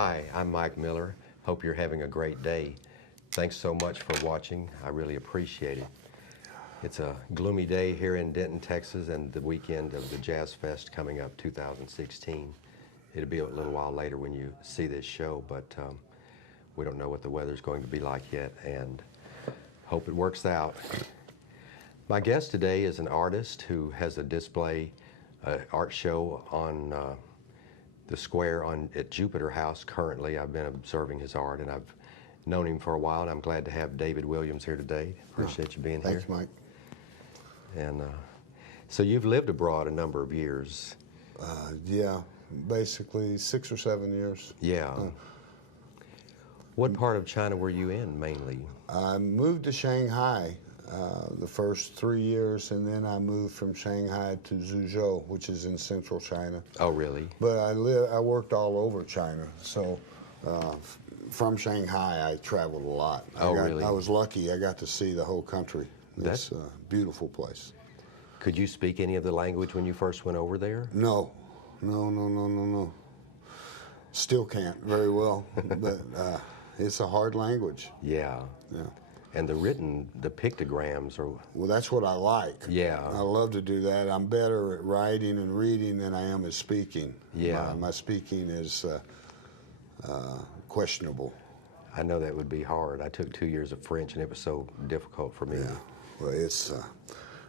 Hi, I'm Mike Miller. Hope you're having a great day. Thanks so much for watching. I really appreciate it. It's a gloomy day here in Denton, Texas, and the weekend of the Jazz Fest coming up 2016. It'll be a little while later when you see this show, but we don't know what the weather's going to be like yet, and hope it works out. My guest today is an artist who has a display, art show on the square at Jupiter House currently. I've been observing his art, and I've known him for a while, and I'm glad to have David Williams here today. Appreciate you being here. Thanks, Mike. And so you've lived abroad a number of years. Yeah, basically 6 or 7 years. Yeah. What part of China were you in mainly? I moved to Shanghai the first 3 years, and then I moved from Shanghai to Zhuzhou, which is in central China. Oh, really? But I worked all over China, so from Shanghai I traveled a lot. Really? I was lucky. I got to see the whole country. It's a beautiful place. Could you speak any of the language when you first went over there? No. Still can't very well, but it's a hard language. Yeah. Yeah. And the pictograms are... Well, that's what I like. Yeah. I love to do that. I'm better at writing and reading than I am at speaking. Yeah. My speaking is questionable. I know that would be hard. I took 2 years of French, and it was so difficult for me. Yeah. Well, it's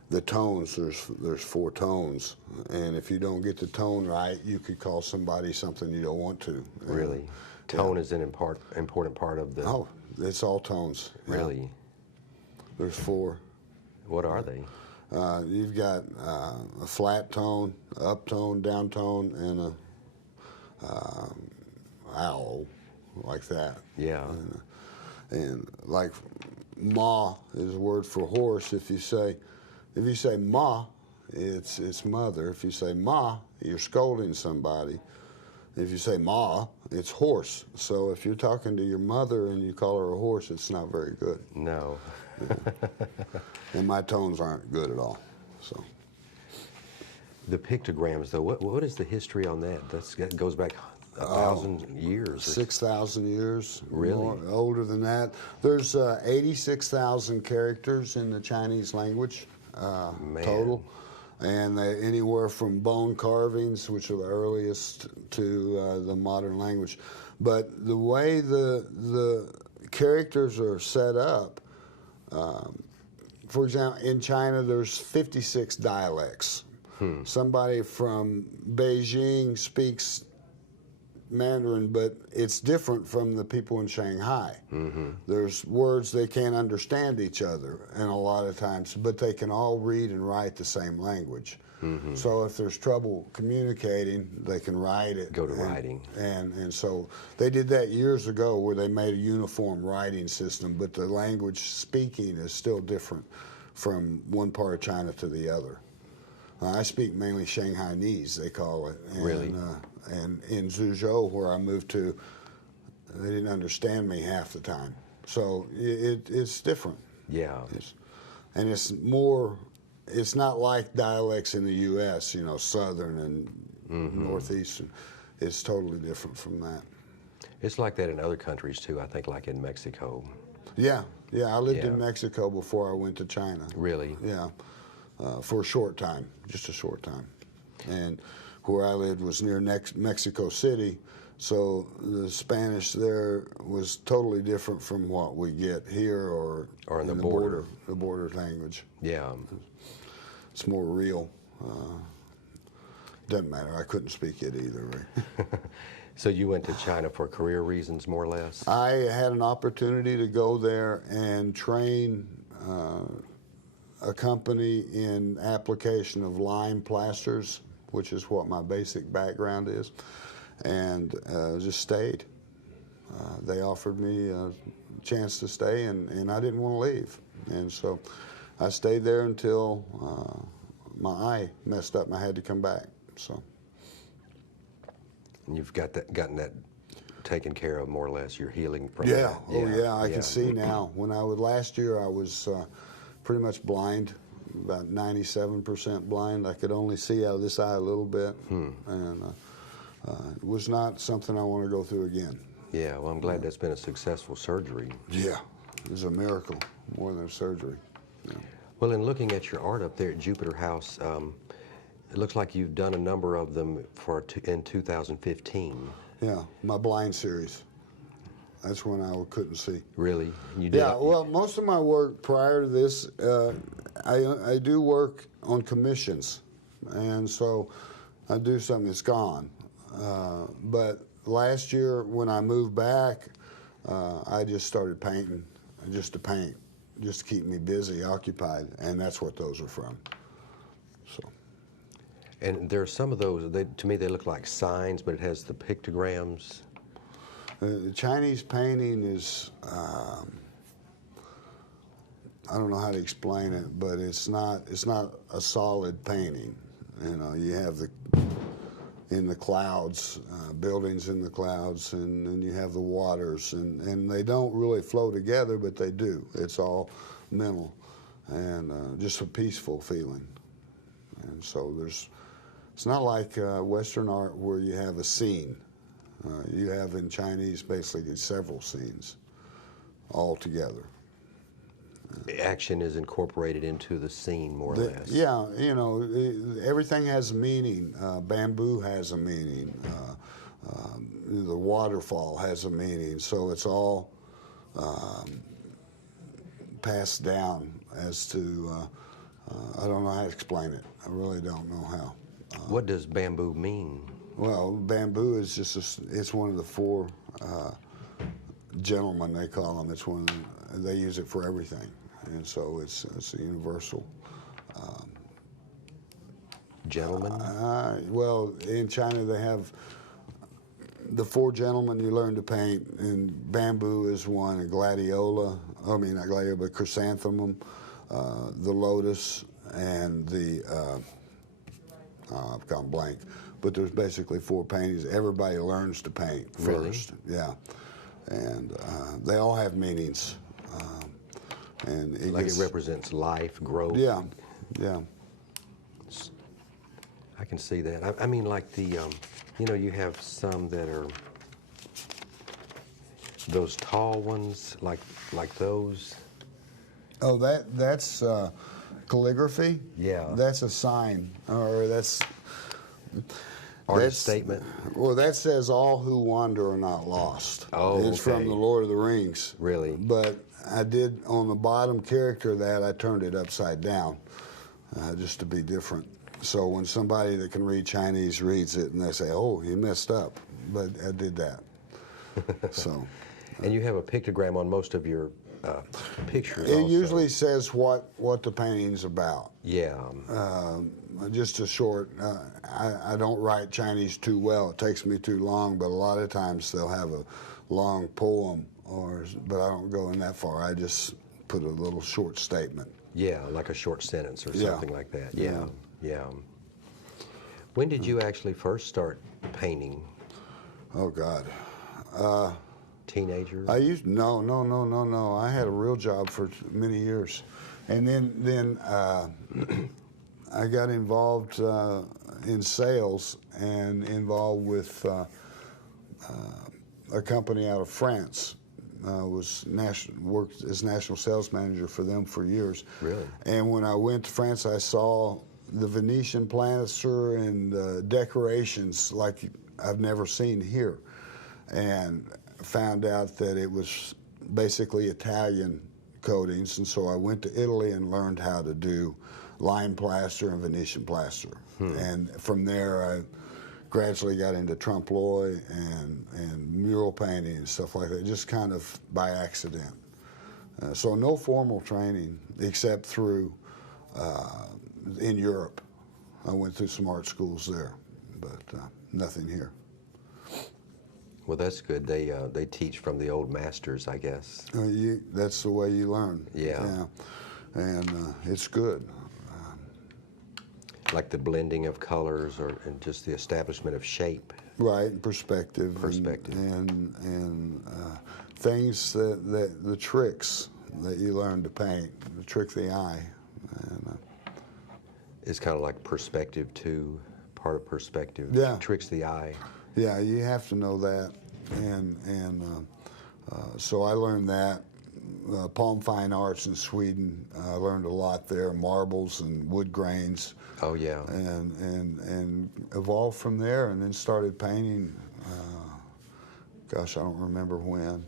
the tones. There's 4 tones, and if you don't get the tone right, you could call somebody something you don't want to. Really? Tone is an important part of the... Oh, it's all tones. Really? Yeah. There's 4. What are they? You've got a flat tone, up tone, down tone, and a owl, like that. Yeah. And like ma is a word for horse. If you say ma, it's mother. If you say ma, you're scolding somebody. If you say ma, it's horse. So if you're talking to your mother and you call her a horse, it's not very good. No. And my tones aren't good at all. So. The pictograms, though, what is the history on that? That goes back 1,000 years. 6,000 years. Really? More, older than that. There's 86,000 characters in the Chinese language total. And anywhere from bone carvings, which are the earliest, to the modern language. But the way the characters are set up, for example, in China there's 56 dialects. Somebody from Beijing speaks Mandarin, but it's different from the people in Shanghai. There's words they can't understand each other, and a lot of times, but they can all read and write the same language. So if there's trouble communicating, they can write it. Go to writing. And so they did that years ago, where they made a uniform writing system, but the language speaking is still different from one part of China to the other. I speak mainly Shanghainese, they call it. And, really? And in Zhuzhou, where I moved to, they didn't understand me half the time. So it's different. Yeah. And it's more, it's not like dialects in the U.S., you know, southern and northeastern. It's totally different from that. It's like that in other countries, too, I think, like in Mexico. Yeah, I lived in Mexico before I went to China. Really? Yeah, for a short time, just a short time. And where I lived was near Mexico City, so the Spanish there was totally different from what we get here or in the border language. Yeah. It's more real. Doesn't matter. I couldn't speak it either. Right? So you went to China for career reasons, more or less? I had an opportunity to go there and train a company in application of lime plasters, which is what my basic background is, and just stayed. They offered me a chance to stay, and I didn't want to leave. And so I stayed there until my eye messed up and I had to come back. So. And you've gotten that taken care of more or less. You're healing from that. Yeah. Oh yeah, I can see now. When last year I was pretty much blind, about 97% blind. I could only see out of this eye a little bit, and It was not something I want to go through again. Yeah, well, I'm glad that's been a successful surgery. Yeah, it was a miracle, more than a surgery. Yeah. Well, in looking at your art up there at Jupiter House, it looks like you've done a number of them in 2015. Yeah, my blind series. That's when I couldn't see. Really? You did? Yeah, well, most of my work prior to this, I do work on commissions, and so I do something that's gone. But last year when I moved back, I just started painting, just to paint, just to keep me busy, occupied, and that's what those are from. So. And there are some of those, to me they look like signs, but it has the pictograms. The Chinese painting is, I don't know how to explain it, but it's not a solid painting. You know, you have in the clouds, buildings in the clouds, and then you have the waters, and they don't really flow together, but they do. It's all mental, and just a peaceful feeling. And so it's not like Western art where you have a scene. You have in Chinese basically several scenes all together. Action is incorporated into the scene, more or less. Yeah, you know, everything has meaning. Bamboo has a meaning. The waterfall has a meaning. So it's all passed down as to, I don't know how to explain it. I really don't know how. What does bamboo mean? Well, bamboo is just it's one of the four gentlemen, they call them. It's one they use it for everything, and so it's a universal. Gentlemen? Well, in China they have the four gentlemen you learn to paint, and bamboo is one. A gladiola, I mean not gladiola, but chrysanthemum, the lotus, and the I've gone blank. But there's basically four paintings. Everybody learns to paint first. Really? Yeah, and they all have meanings. And it Like it represents life, growth. Yeah, yeah. I can see that. I mean, like the, you know, you have some that are those tall ones, like those. Oh, that's calligraphy. Yeah. That's a sign, or that's. Artist statement. Well, that says all who wander are not lost. Oh, it's from the Lord of the Rings. Really? But I did, on the bottom character of that, I turned it upside down, just to be different. So when somebody that can read Chinese reads it and they say, oh, he messed up, but I did that. So. And you have a pictogram on most of your pictures It also. usually says what the painting's about. Yeah. Just a short, I don't write Chinese too well. It takes me too long, but a lot of times they'll have a long poem, but I don't go in that far. I just put a little short statement. Yeah, like a short sentence or Yeah. something like that. Yeah, yeah. When did you actually first start painting? Oh, God. Teenager? No. I had a real job for many years. And then I got involved in sales and involved with a company out of France. Worked as national sales manager for them for years. Really? And when I went to France, I saw the Venetian plaster and decorations like I've never seen here, and found out that it was basically Italian coatings. And so I went to Italy and learned how to do lime plaster and Venetian plaster. And from there, I gradually got into trompe-l'oeil and mural painting and stuff like that, just kind of by accident. So no formal training except through in Europe. I went through some art schools there, but nothing here. Well, that's good. They teach from the old masters, I guess. That's the way you learn. Yeah. And it's good. Like the blending of colors and just the establishment of shape. Right, perspective. Perspective. And things that the tricks that you learn to paint, the trick the eye. And, It's kind of like perspective too, part of perspective. Yeah. Tricks the eye. Yeah, you have to know that, and so I learned that. Palm Fine Arts in Sweden, I learned a lot there, marbles and wood grains. Oh, yeah. And evolved from there, and then started painting. Gosh, I don't remember when,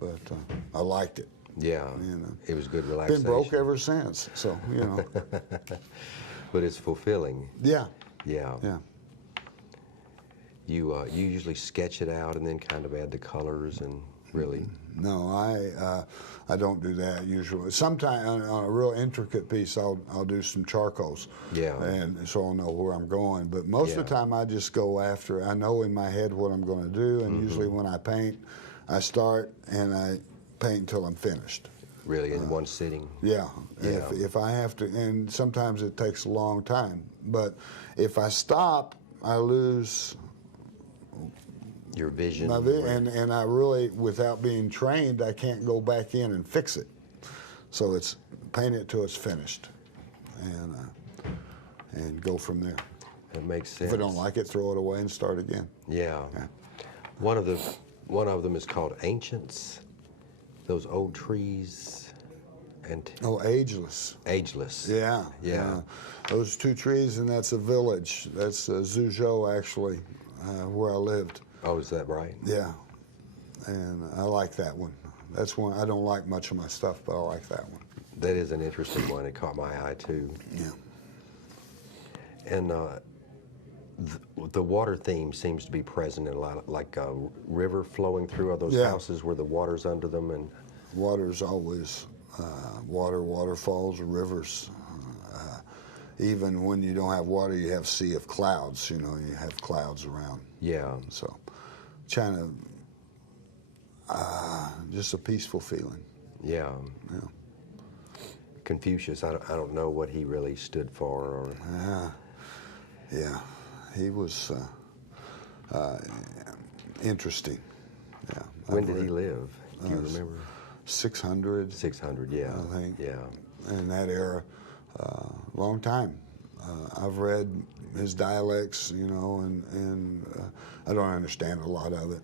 but I liked it. Yeah, You know. it was good relaxation. Been broke ever since, so, you know. But it's fulfilling. Yeah. Yeah. Yeah. You usually sketch it out and then kind of add the colors and really. No, I don't do that usually. Sometimes on a real intricate piece, I'll do some charcoals. Yeah. And so I'll know where I'm going. But most of the time, I just go after. I know in my head what I'm going to do, and usually when I paint, I start and I paint until I'm finished. Really, in one sitting. Yeah. Yeah. If I have to, and sometimes it takes a long time. But if I stop, I lose Your vision. and I really, without being trained, I can't go back in and fix it. So it's paint it till it's finished, and go from there. It makes sense. If I don't like it, throw it away and start again. Yeah. One of them is called Ancients. Those old trees, and Oh, ageless. ageless. Yeah. Yeah. Those two trees, and that's a village. That's Zhuzhou, actually, where I lived. Oh, is that right? Yeah. And I like that one. That's one. I don't like much of my stuff, but I like that one. That is an interesting one. It caught my eye too. Yeah. And the water theme seems to be present in a lot of, like a river flowing through all those Yeah. houses where the water's under them, and Water's always waterfalls, rivers. Even when you don't have water, you have sea of clouds. You know, you have clouds around. yeah. So, China, just a peaceful feeling. Yeah. Yeah. Confucius, I don't know what he really stood for, or Yeah, he was interesting. Yeah. when I've did he read live? Do you remember? 600. 600, yeah. I think. Yeah. In that era, long time. I've read his dialects, you know, and I don't understand a lot of it.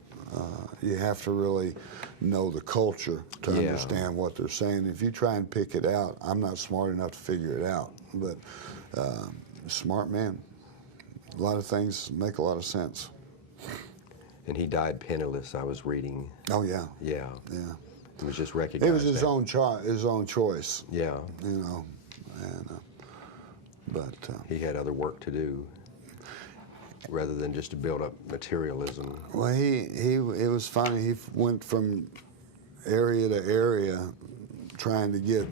You have to really know the culture to Yeah. understand what they're saying. If you try and pick it out, I'm not smart enough to figure it out. But smart man. A lot of things make a lot of sense. And he died penniless, I was reading. Oh yeah, Yeah. yeah. It was just recognized. It was his that. own choice. Yeah. You know, and but He had other work to do rather than just to build up materialism. well, it was funny. He went from area to area, trying to get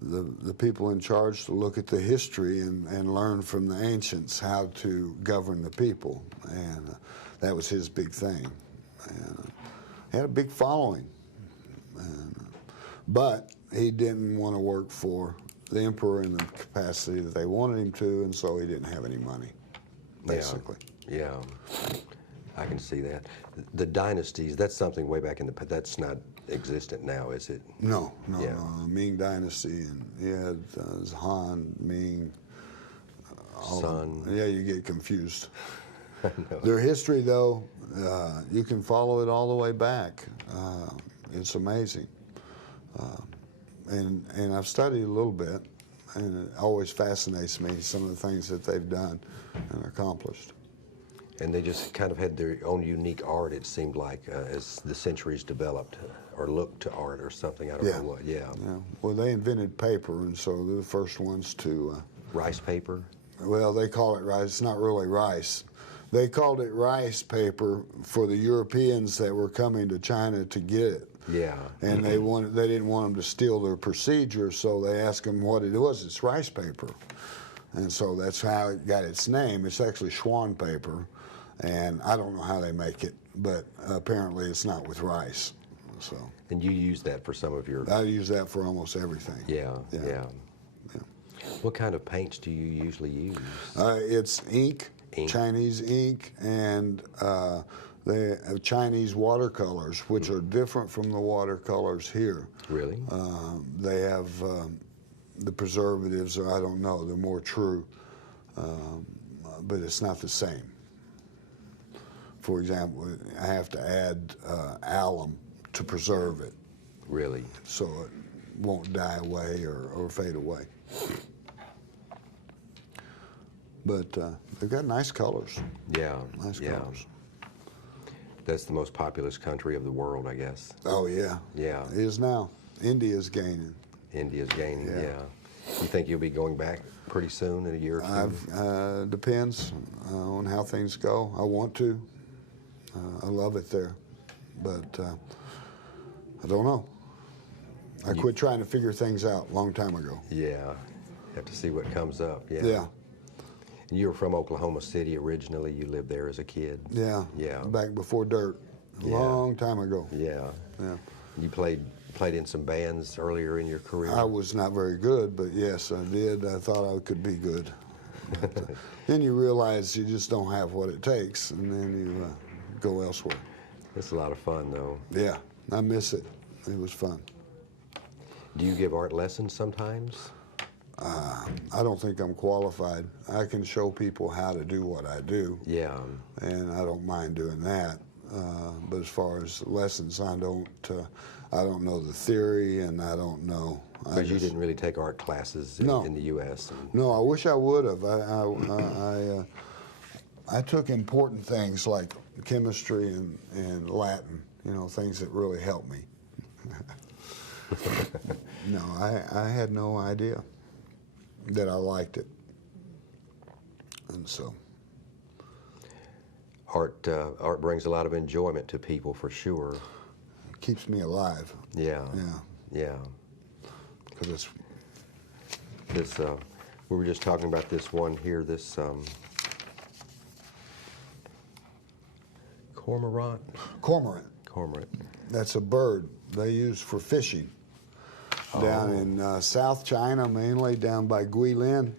the people in charge to look at the history and learn from the ancients how to govern the people, and that was his big thing. And he had a big following, but he didn't want to work for the emperor in the capacity that they wanted him to, and so he didn't have any money, basically. Yeah. I can see that. The dynasties, that's something way back in the past. That's not existent now, is it? No, Yeah. no. Ming Dynasty, and you had Han, Ming. Sun. Yeah, you get confused. I know. Their history, though, you can follow it all the way back. It's amazing. And I've studied a little bit, and it always fascinates me, some of the things that they've done and accomplished. And they just kind of had their own unique art, it seemed like, as the centuries developed, or looked to art or something. I don't know what. Yeah. Yeah. Well, they invented paper, and so they're the first ones to. Rice paper. Well, they call it rice. It's not really rice. They called it rice paper for the Europeans that were coming to China to get it. Yeah. And they didn't want them to steal their procedure, so they asked them what it was. It's rice paper. And so that's how it got its name. It's actually swan paper, and I don't know how they make it, but apparently it's not with rice. So And you use that for some of your. I use that for almost everything. Yeah. Yeah. Yeah. What kind of paints do you usually use? It's ink, Ink. Chinese ink, and they have Chinese watercolors, which are different from the watercolors here. Really? They have the preservatives, or I don't know, they're more true, but it's not the same. for example, I have to add alum to preserve it Really? so it won't die away or fade away. But they've got nice colors. Yeah. Nice yeah. colors. That's the most populous country of the world, I guess. Oh, yeah. Yeah. It is now. India's gaining. India's gaining, Yeah. yeah. You think you'll be going back pretty soon, in a year or two? Depends on how things go. I want to. I love it there. But I don't know. I quit trying to figure things out a long time ago. Yeah. Have to see what comes up, yeah. Yeah. And you were from Oklahoma City originally. You lived there as a kid. Yeah. Yeah. Back before dirt. A long time ago. Yeah. Yeah. You played in some bands earlier in your career? I was not very good, but yes, I did. I thought I could be good. But, then you realize you just don't have what it takes, and then you go elsewhere. It's a lot of fun, though. Yeah, I miss it. It was fun. Do you give art lessons sometimes? I don't think I'm qualified. I can show people how to do what I do, Yeah. and I don't mind doing that. But as far as lessons, I don't know the theory, and I don't know. Because you didn't really take art classes No. in the U.S. No, I wish I would have. I took important things like chemistry and Latin, things that really helped me. No, I had no idea that I liked it. And so. Art brings a lot of enjoyment to people, for sure. It keeps me alive. Yeah. Yeah. Yeah. Because it's. This, we were just talking about this one here, this cormorant? Cormorant. Cormorant. That's a bird they use for fishing. Down in South China, mainly down by Guilin,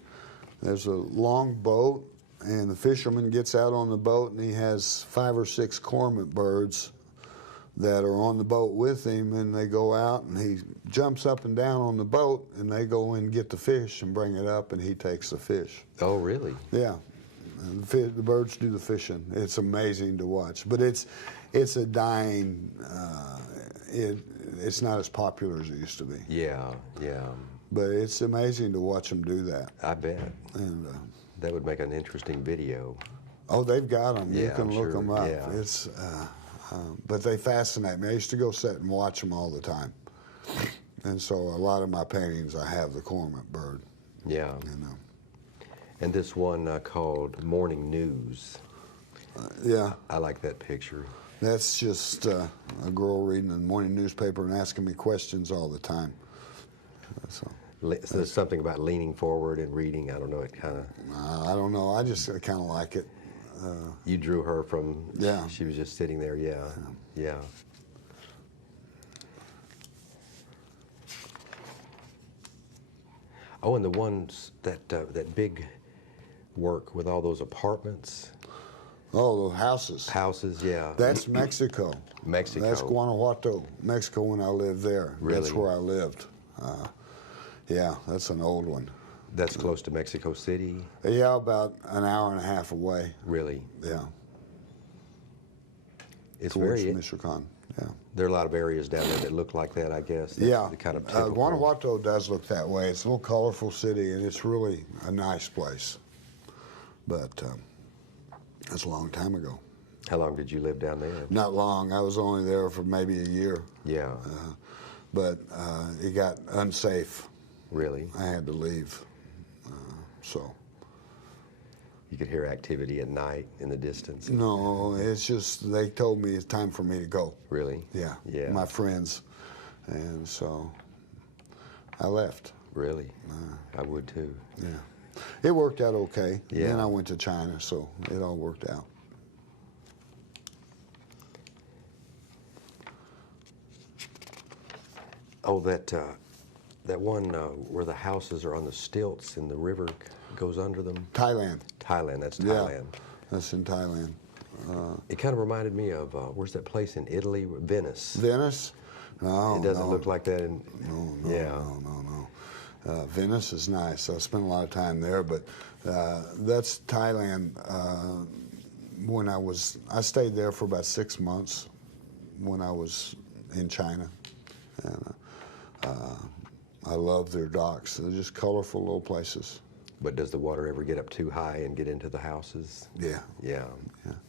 there's a long boat, and the fisherman gets out on the boat, and he has 5 or 6 cormorant birds that are on the boat with him, and they go out, and he jumps up and down on the boat, and they go in and get the fish and bring it up, and he takes the fish. Oh, really? Yeah. And the birds do the fishing. It's amazing to watch, but it's a dying. It's not as popular as it used to be. Yeah, yeah. But it's amazing to watch them do that. I bet. And That would make an interesting video. oh, they've got them. You Yeah, can I'm look sure. them up. Yeah. It's but they fascinate me. I used to go sit and watch them all the time. And so a lot of my paintings, I have the cormorant bird. Yeah. You know. And this one called Morning News. Yeah. I like that picture. That's just a girl reading the morning newspaper and asking me questions all the time. So There's something about leaning forward and reading. I don't know. It kind of. I don't know. I just kind of like it. You drew her from. Yeah. She was just sitting there. Yeah. Yeah. Oh, and the ones that big work with all those apartments. Oh, the houses. Houses, yeah. That's Mexico. Mexico. That's Guanajuato, Mexico, when I lived there. Really? That's where I lived. Yeah, that's an old one. That's close to Mexico City. Yeah, about an hour and a half away. Really. Yeah. It's Towards very. Michoacan. Yeah. There are a lot of areas down there that look like that, I guess. That's Yeah. the kind of typical. Guanajuato does look that way. It's a little colorful city, and it's really a nice place. But that's a long time ago. How long did you live down there? Not long. I was only there for maybe a year. Yeah. But it got unsafe. Really? I had to leave. So. You could hear activity at night in the distance. No, it's just they told me it's time for me to go. Really? Yeah. Yeah. My friends. And so I left. Really? I would too. Yeah. It worked out okay. Yeah. Then I went to China, so it all worked out. Oh, that one where the houses are on the stilts and the river goes under them. Thailand. Thailand. That's Yeah. Thailand. That's in Thailand. It kind of reminded me of where's that place in Italy? Venice. Venice? No. It doesn't no. look like that. In, No. Yeah. No. Venice is nice. I spent a lot of time there, but that's Thailand. I stayed there for about 6 months when I was in China, and I love their docks. They're just colorful little places. But does the water ever get up too high and get into the houses? Yeah. Yeah.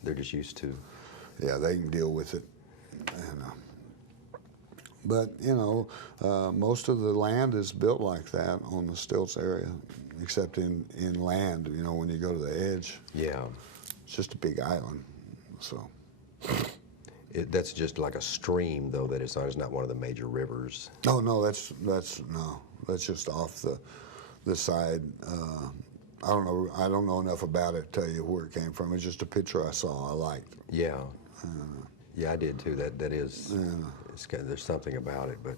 They're just used to. Yeah, they can deal with it. And, but, most of the land is built like that on the stilts area, except inland, when you go to the edge. Yeah. It's just a big island, so. That's just like a stream, though, that it's on. It's not one of the major rivers. Oh, no, that's just off the side. I don't know enough about it to tell you where it came from. It's just a picture I saw I liked. Yeah. Yeah, I did too. That is, there's something about it. But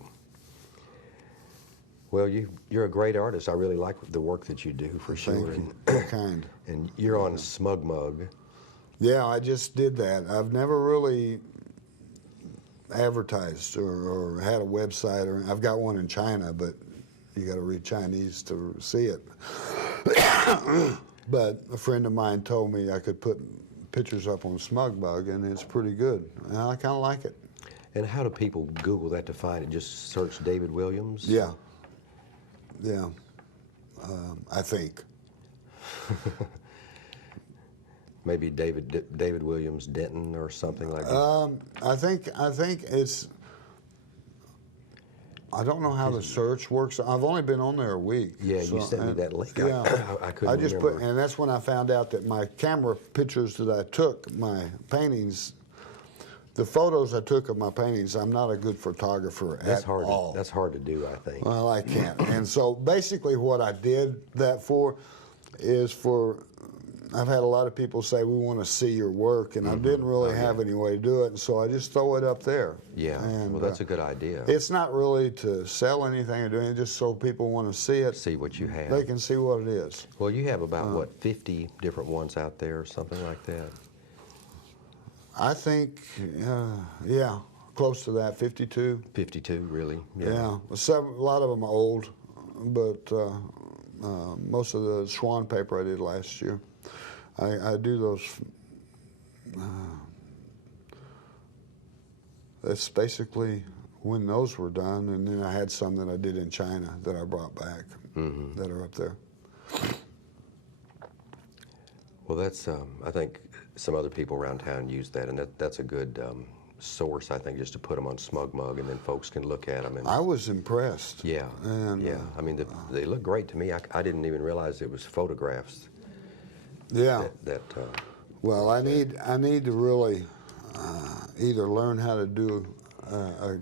well, you're a great artist. I really like the work that you do, for sure. Thank you. You're kind. And you're on Smug Mug. Yeah, I just did that. I've never really advertised or had a website, or I've got one in China, but you got to read Chinese to see it. But a friend of mine told me I could put pictures up on Smug Mug, and it's pretty good. And I kind of like it. And how do people Google that to find it? Just search David Williams? Yeah. I think. Maybe David Williams Denton or something like that. I think it's. I don't know how the search works. I've only been on there a week. Yeah, you sent me that link. Yeah, I couldn't just remember. and that's when I found out that my camera pictures that I took, my paintings, the photos I took of my paintings, I'm not a good photographer at all. That's hard to do, I think. Well, I can't. And so basically what I did that for is I've had a lot of people say, we want to see your work, and I didn't really have any way to do it, and so I just throw it up there. Yeah, and, well, that's a good idea. It's not really to sell anything or do anything, just so people want to see it. See what you have. They can see what it is. Well, you have about, 50 different ones out there or something like that? I think, yeah, close to that, 52. 52, really? Yeah. A lot of them are old, but most of the Swan paper I did last year. I do those. That's basically when those were done, and then I had some that I did in China that I brought back that are up there. Well, that's, I think some other people around town use that, and that's a good source, I think, just to put them on Smug Mug, and then folks can look at them. And I was impressed. yeah, and, yeah. I mean, they look great to me. I didn't even realize it was photographs. Yeah. Well, I need to really either learn how to do,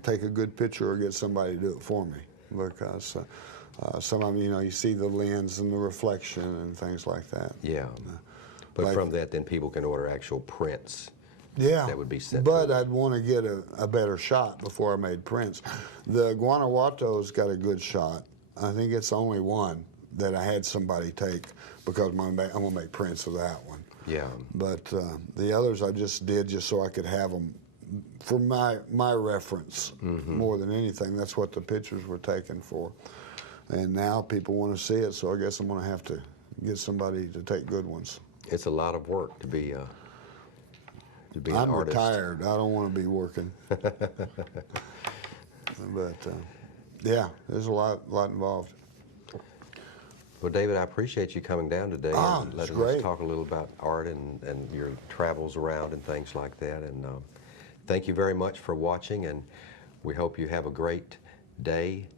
take a good picture, or get somebody to do it for me, because some of them, you see the lens and the reflection and things like that. Yeah. But from that, then people can order actual prints. Yeah, that would be sent. But I'd want to get a better shot before I made prints. The Guanajuato's got a good shot. I think it's the only one that I had somebody take, because I'm going to make prints of that one. Yeah. But the others I just did just so I could have them for my reference more than anything. That's what the pictures were taken for. And now people want to see it, so I guess I'm going to have to get somebody to take good ones. It's a lot of work to be an I'm artist. retired. I don't want to be working. But yeah, there's a lot involved. Well, David, I appreciate you coming down today and letting us talk a little about art and your travels around and things like that. And thank you very much for watching, and we hope you have a great day.